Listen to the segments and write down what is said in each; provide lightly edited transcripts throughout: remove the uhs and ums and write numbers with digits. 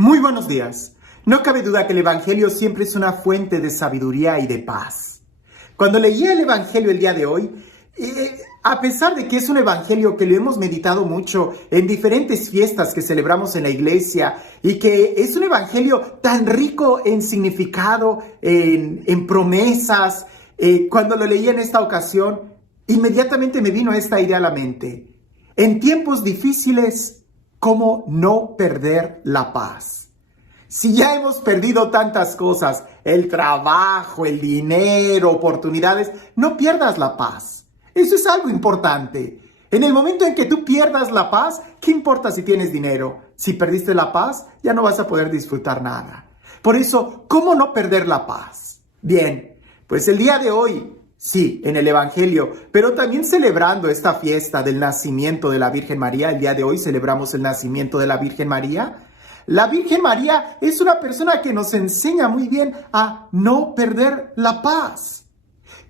Muy buenos días. No cabe duda que el Evangelio siempre es una fuente de sabiduría y de paz. Cuando leí el Evangelio el día de hoy, a pesar de que es un Evangelio que lo hemos meditado mucho en diferentes fiestas que celebramos en la iglesia y que es un Evangelio tan rico en significado, en promesas, cuando lo leí en esta ocasión, inmediatamente me vino esta idea a la mente. En tiempos difíciles, ¿cómo no perder la paz? Si ya hemos perdido tantas cosas, el trabajo, el dinero, oportunidades, no pierdas la paz. Eso es algo importante. En el momento en que tú pierdas la paz, ¿qué importa si tienes dinero? Si perdiste la paz, ya no vas a poder disfrutar nada. Por eso, ¿cómo no perder la paz? Bien, pues el día de hoy, sí, en el Evangelio, pero también celebrando esta fiesta del nacimiento de la Virgen María. El día de hoy celebramos el nacimiento de la Virgen María. La Virgen María es una persona que nos enseña muy bien a no perder la paz.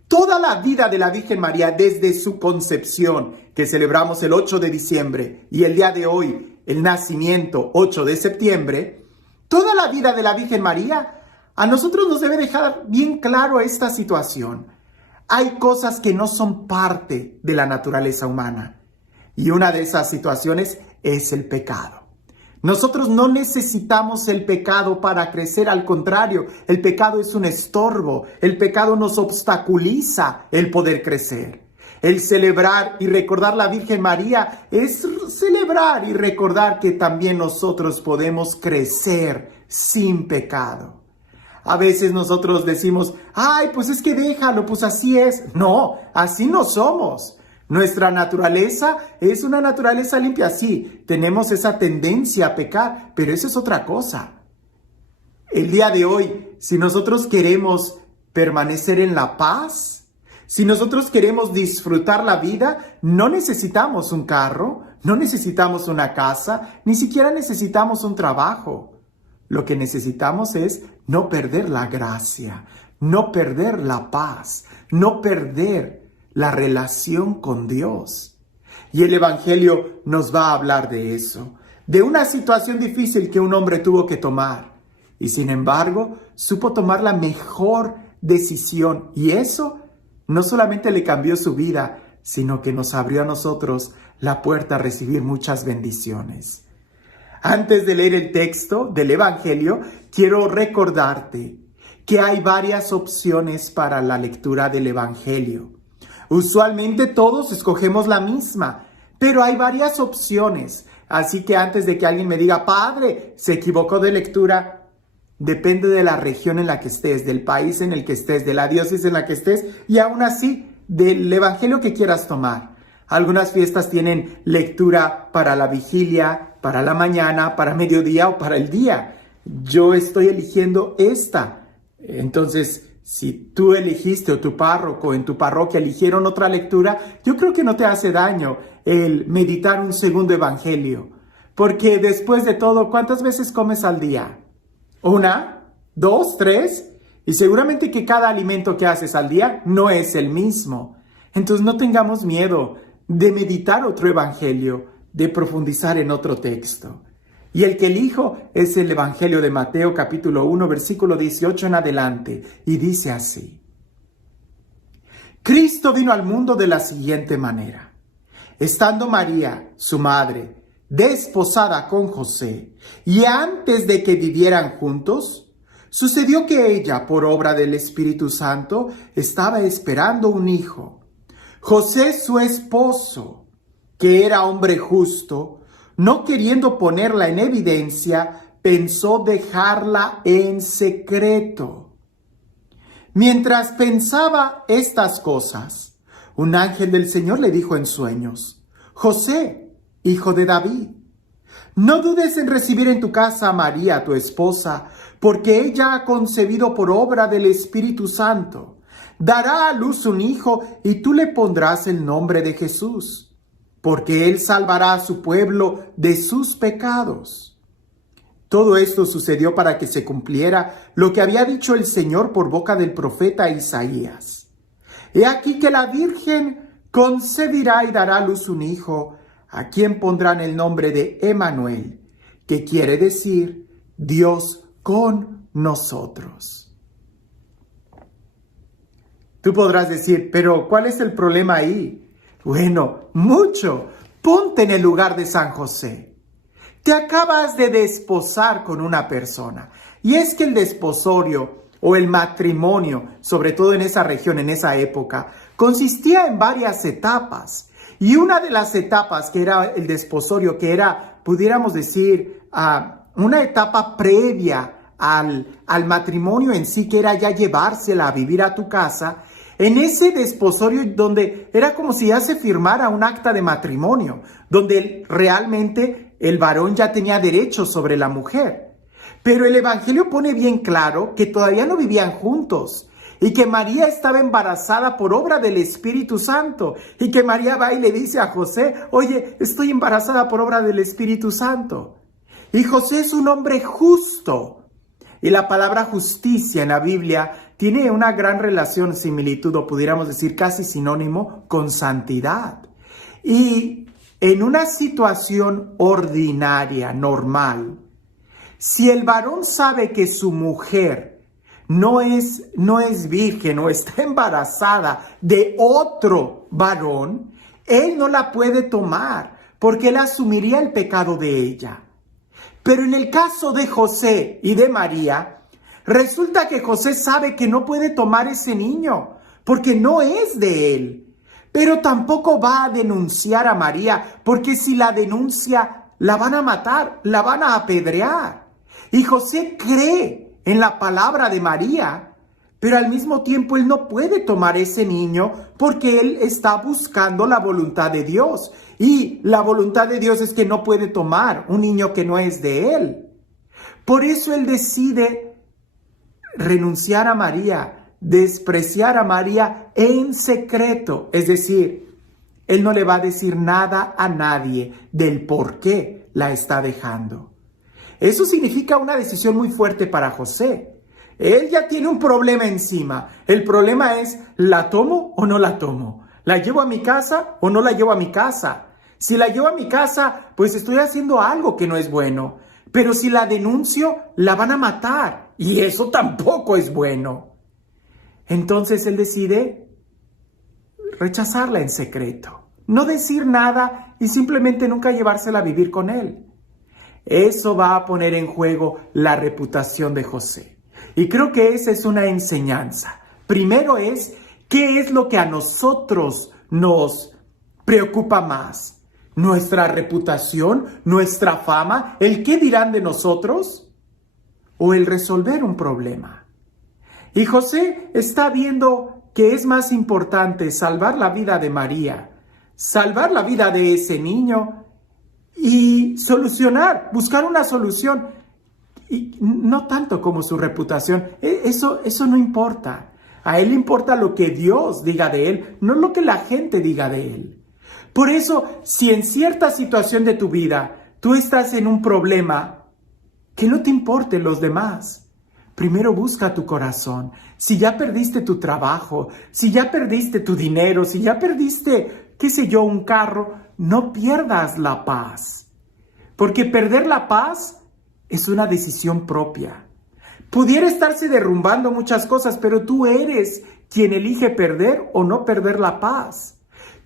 Toda la vida de la Virgen María, desde su concepción, que celebramos el 8 de diciembre, y el día de hoy, el nacimiento, 8 de septiembre, toda la vida de la Virgen María, a nosotros nos debe dejar bien claro esta situación. Hay cosas que no son parte de la naturaleza humana, y una de esas situaciones es el pecado. Nosotros no necesitamos el pecado para crecer, al contrario, el pecado es un estorbo, el pecado nos obstaculiza el poder crecer. El celebrar y recordar la Virgen María es celebrar y recordar que también nosotros podemos crecer sin pecado. A veces nosotros decimos, ay, pues es que déjalo, pues así es. No, así no somos. Nuestra naturaleza es una naturaleza limpia, sí, tenemos esa tendencia a pecar, pero eso es otra cosa. El día de hoy, si nosotros queremos permanecer en la paz, si nosotros queremos disfrutar la vida, no necesitamos un carro, no necesitamos una casa, ni siquiera necesitamos un trabajo. Lo que necesitamos es no perder la gracia, no perder la paz, no perder la relación con Dios. Y el Evangelio nos va a hablar de eso, de una situación difícil que un hombre tuvo que tomar. Y sin embargo, supo tomar la mejor decisión. Y eso no solamente le cambió su vida, sino que nos abrió a nosotros la puerta a recibir muchas bendiciones. Antes de leer el texto del Evangelio, quiero recordarte que hay varias opciones para la lectura del Evangelio. Usualmente todos escogemos la misma, pero hay varias opciones. Así que antes de que alguien me diga, padre, se equivocó de lectura, depende de la región en la que estés, del país en el que estés, de la diócesis en la que estés y aún así del Evangelio que quieras tomar. Algunas fiestas tienen lectura para la vigilia, para la mañana, para mediodía o para el día. Yo estoy eligiendo esta. Entonces, si tú elegiste o tu párroco en tu parroquia eligieron otra lectura, yo creo que no te hace daño el meditar un segundo evangelio. Porque después de todo, ¿cuántas veces comes al día? ¿1, 2, 3? Y seguramente que cada alimento que haces al día no es el mismo. Entonces no tengamos miedo de meditar otro evangelio, de profundizar en otro texto. Y el que elijo es el Evangelio de Mateo capítulo 1, versículo 18 en adelante, y dice así. Cristo vino al mundo de la siguiente manera. Estando María, su madre, desposada con José, y antes de que vivieran juntos, sucedió que ella, por obra del Espíritu Santo, estaba esperando un hijo. José, su esposo, que era hombre justo, no queriendo ponerla en evidencia, pensó dejarla en secreto. Mientras pensaba estas cosas, un ángel del Señor le dijo en sueños, José, hijo de David, no dudes en recibir en tu casa a María, tu esposa, porque ella ha concebido por obra del Espíritu Santo. Dará a luz un hijo y tú le pondrás el nombre de Jesús, porque él salvará a su pueblo de sus pecados. Todo esto sucedió para que se cumpliera lo que había dicho el Señor por boca del profeta Isaías. He aquí que la Virgen concebirá y dará a luz un hijo, a quien pondrán el nombre de Emmanuel, que quiere decir Dios con nosotros. Tú podrás decir, pero ¿cuál es el problema ahí? Bueno, mucho. Ponte en el lugar de San José. Te acabas de desposar con una persona. Y es que el desposorio o el matrimonio, sobre todo en esa región, en esa época, consistía en varias etapas. Y una de las etapas que era el desposorio, que era, pudiéramos decir, una etapa previa al matrimonio en sí, que era ya llevársela a vivir a tu casa, en ese desposorio donde era como si ya se firmara un acta de matrimonio, donde realmente el varón ya tenía derechos sobre la mujer. Pero el Evangelio pone bien claro que todavía no vivían juntos y que María estaba embarazada por obra del Espíritu Santo y que María va y le dice a José, oye, estoy embarazada por obra del Espíritu Santo. Y José es un hombre justo. Y la palabra justicia en la Biblia tiene una gran relación, similitud, o pudiéramos decir casi sinónimo, con santidad. Y en una situación ordinaria, normal, si el varón sabe que su mujer no es virgen o está embarazada de otro varón, él no la puede tomar porque él asumiría el pecado de ella. Pero en el caso de José y de María, resulta que José sabe que no puede tomar ese niño porque no es de él. Pero tampoco va a denunciar a María porque si la denuncia la van a matar, la van a apedrear. Y José cree en la palabra de María, pero al mismo tiempo él no puede tomar ese niño porque él está buscando la voluntad de Dios. Y la voluntad de Dios es que no puede tomar un niño que no es de él. Por eso él decide renunciar a María, despreciar a María en secreto. Es decir, él no le va a decir nada a nadie del por qué la está dejando. Eso significa una decisión muy fuerte para José. Él ya tiene un problema encima. El problema es, ¿la tomo o no la tomo? ¿La llevo a mi casa o no la llevo a mi casa? Si la llevo a mi casa, pues estoy haciendo algo que no es bueno. Pero si la denuncio, la van a matar. Y eso tampoco es bueno. Entonces él decide rechazarla en secreto. No decir nada y simplemente nunca llevársela a vivir con él. Eso va a poner en juego la reputación de José. Y creo que esa es una enseñanza. Primero es, ¿qué es lo que a nosotros nos preocupa más? ¿Nuestra reputación? ¿Nuestra fama? ¿El qué dirán de nosotros? ¿O el resolver un problema? Y José está viendo que es más importante salvar la vida de María, salvar la vida de ese niño y buscar una solución. Y no tanto como su reputación. Eso no importa. A él le importa lo que Dios diga de él, no lo que la gente diga de él. Por eso, si en cierta situación de tu vida tú estás en un problema, que no te importen los demás. Primero busca tu corazón. Si ya perdiste tu trabajo, si ya perdiste tu dinero, si ya perdiste, qué sé yo, un carro, no pierdas la paz. Porque perder la paz es una decisión propia. Pudiera estarse derrumbando muchas cosas, pero tú eres quien elige perder o no perder la paz.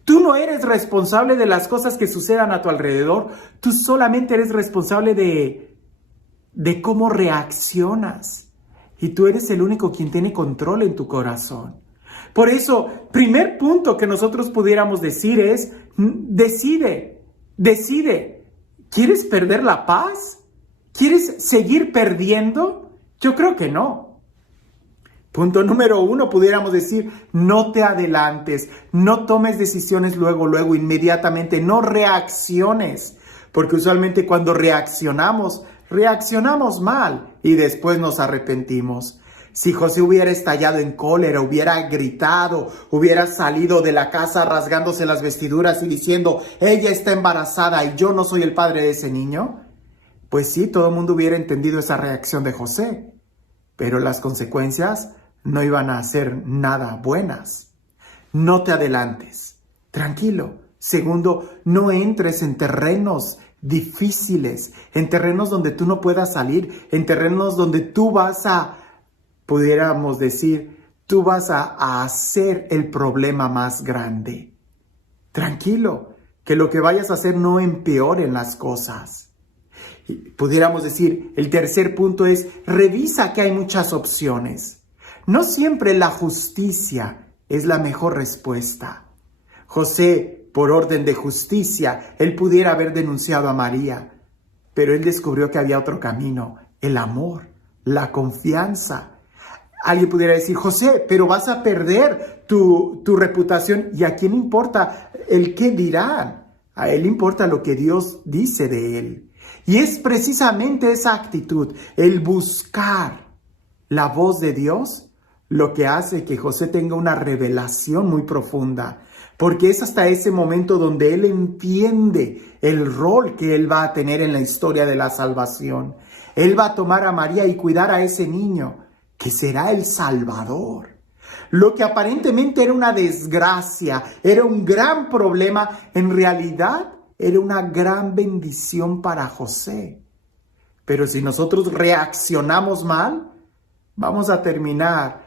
Tú no eres responsable de las cosas que sucedan a tu alrededor. Tú solamente eres responsable de cómo reaccionas. Y tú eres el único quien tiene control en tu corazón. Por eso, primer punto que nosotros pudiéramos decir es, decide. ¿Quieres perder la paz? ¿Quieres seguir perdiendo? Yo creo que no. Punto número 1, pudiéramos decir, no te adelantes, no tomes decisiones luego, inmediatamente, no reacciones, porque usualmente cuando reaccionamos mal y después nos arrepentimos. Si José hubiera estallado en cólera, hubiera gritado, hubiera salido de la casa rasgándose las vestiduras y diciendo, ella está embarazada y yo no soy el padre de ese niño, pues sí, todo el mundo hubiera entendido esa reacción de José, pero las consecuencias no iban a ser nada buenas. No te adelantes, tranquilo. Segundo, no entres en terrenos difíciles, en terrenos donde tú no puedas salir, en terrenos donde tú vas a, pudiéramos decir, tú vas a hacer el problema más grande. Tranquilo, que lo que vayas a hacer no empeore las cosas. Y pudiéramos decir, el tercer punto es, revisa que hay muchas opciones. No siempre la justicia es la mejor respuesta. José, por orden de justicia, él pudiera haber denunciado a María, pero él descubrió que había otro camino, el amor, la confianza. Alguien pudiera decir, José, pero vas a perder tu reputación. ¿Y a quién importa el qué dirán? A él importa lo que Dios dice de él. Y es precisamente esa actitud, el buscar la voz de Dios, lo que hace que José tenga una revelación muy profunda. Porque es hasta ese momento donde él entiende el rol que él va a tener en la historia de la salvación. Él va a tomar a María y cuidar a ese niño, que será el Salvador. Lo que aparentemente era una desgracia, era un gran problema, en realidad era una gran bendición para José. Pero si nosotros reaccionamos mal, vamos a terminar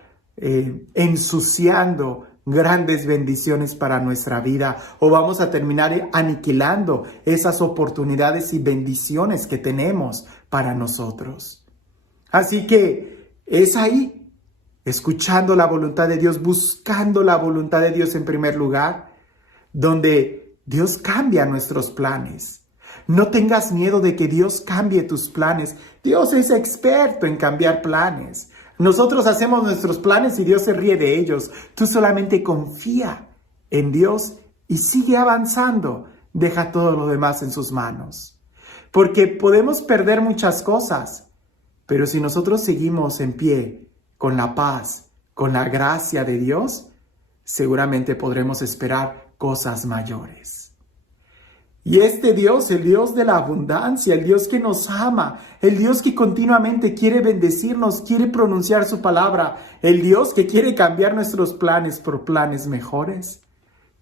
ensuciando grandes bendiciones para nuestra vida, o vamos a terminar aniquilando esas oportunidades y bendiciones que tenemos para nosotros. Así que es ahí, escuchando la voluntad de Dios, buscando la voluntad de Dios en primer lugar, donde Dios cambia nuestros planes. No tengas miedo de que Dios cambie tus planes. Dios es experto en cambiar planes. Nosotros hacemos nuestros planes y Dios se ríe de ellos. Tú solamente confía en Dios y sigue avanzando. Deja todo lo demás en sus manos. Porque podemos perder muchas cosas, pero si nosotros seguimos en pie, con la paz, con la gracia de Dios, seguramente podremos esperar cosas mayores. Y este Dios, el Dios de la abundancia, el Dios que nos ama, el Dios que continuamente quiere bendecirnos, quiere pronunciar su palabra, el Dios que quiere cambiar nuestros planes por planes mejores,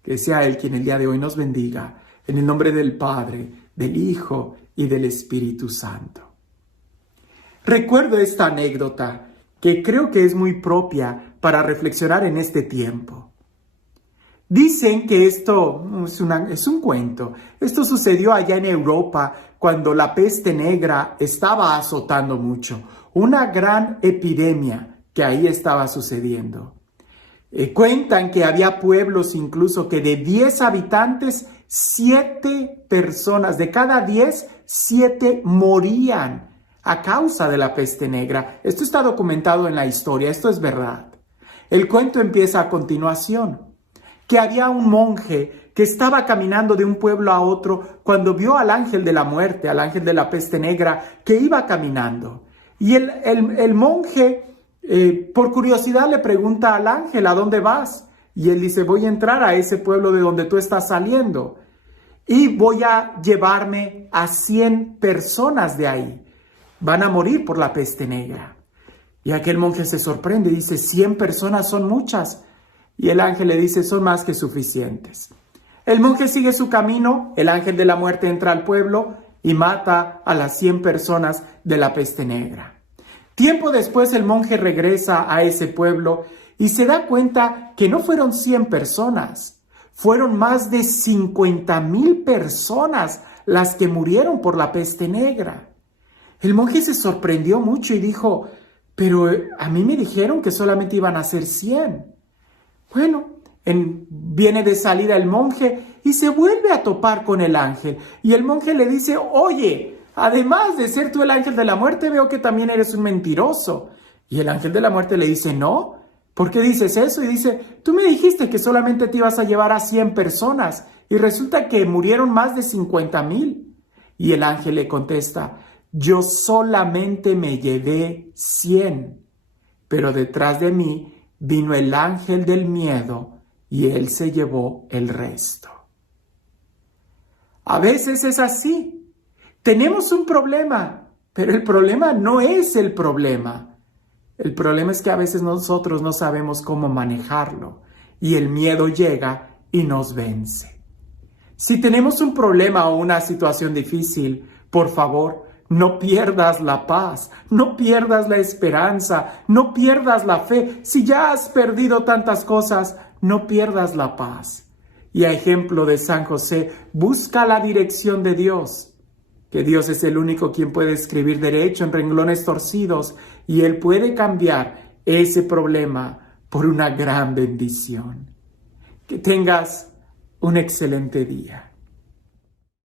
que sea Él quien el día de hoy nos bendiga, en el nombre del Padre, del Hijo y del Espíritu Santo. Recuerdo esta anécdota que creo que es muy propia para reflexionar en este tiempo. Dicen que esto es un cuento. Esto sucedió allá en Europa cuando la peste negra estaba azotando mucho. Una gran epidemia que ahí estaba sucediendo. Cuentan que había pueblos incluso que de 10 habitantes, 7 personas, de cada 10, 7 morían a causa de la peste negra. Esto está documentado en la historia, esto es verdad. El cuento empieza a continuación. Que había un monje que estaba caminando de un pueblo a otro cuando vio al ángel de la muerte, al ángel de la peste negra, que iba caminando. Y el monje, por curiosidad, le pregunta al ángel, ¿a dónde vas? Y él dice, voy a entrar a ese pueblo de donde tú estás saliendo y voy a llevarme a 100 personas de ahí. Van a morir por la peste negra. Y aquel monje se sorprende y dice, 100 personas son muchas. Y el ángel le dice, son más que suficientes. El monje sigue su camino, el ángel de la muerte entra al pueblo y mata a las 100 personas de la peste negra. Tiempo después el monje regresa a ese pueblo y se da cuenta que no fueron 100 personas, fueron más de 50,000 personas las que murieron por la peste negra. El monje se sorprendió mucho y dijo, pero a mí me dijeron que solamente iban a ser 100. Bueno, viene de salida el monje y se vuelve a topar con el ángel. Y el monje le dice, oye, además de ser tú el ángel de la muerte, veo que también eres un mentiroso. Y el ángel de la muerte le dice, no, ¿por qué dices eso? Y dice, tú me dijiste que solamente te ibas a llevar a 100 personas y resulta que murieron más de 50,000. Y el ángel le contesta, yo solamente me llevé 100, pero detrás de mí vino el ángel del miedo y él se llevó el resto. A veces es así. Tenemos un problema, pero el problema no es el problema. El problema es que a veces nosotros no sabemos cómo manejarlo y el miedo llega y nos vence. Si tenemos un problema o una situación difícil, por favor, no pierdas la paz, no pierdas la esperanza, no pierdas la fe. Si ya has perdido tantas cosas, no pierdas la paz. Y a ejemplo de San José, busca la dirección de Dios, que Dios es el único quien puede escribir derecho en renglones torcidos y Él puede cambiar ese problema por una gran bendición. Que tengas un excelente día.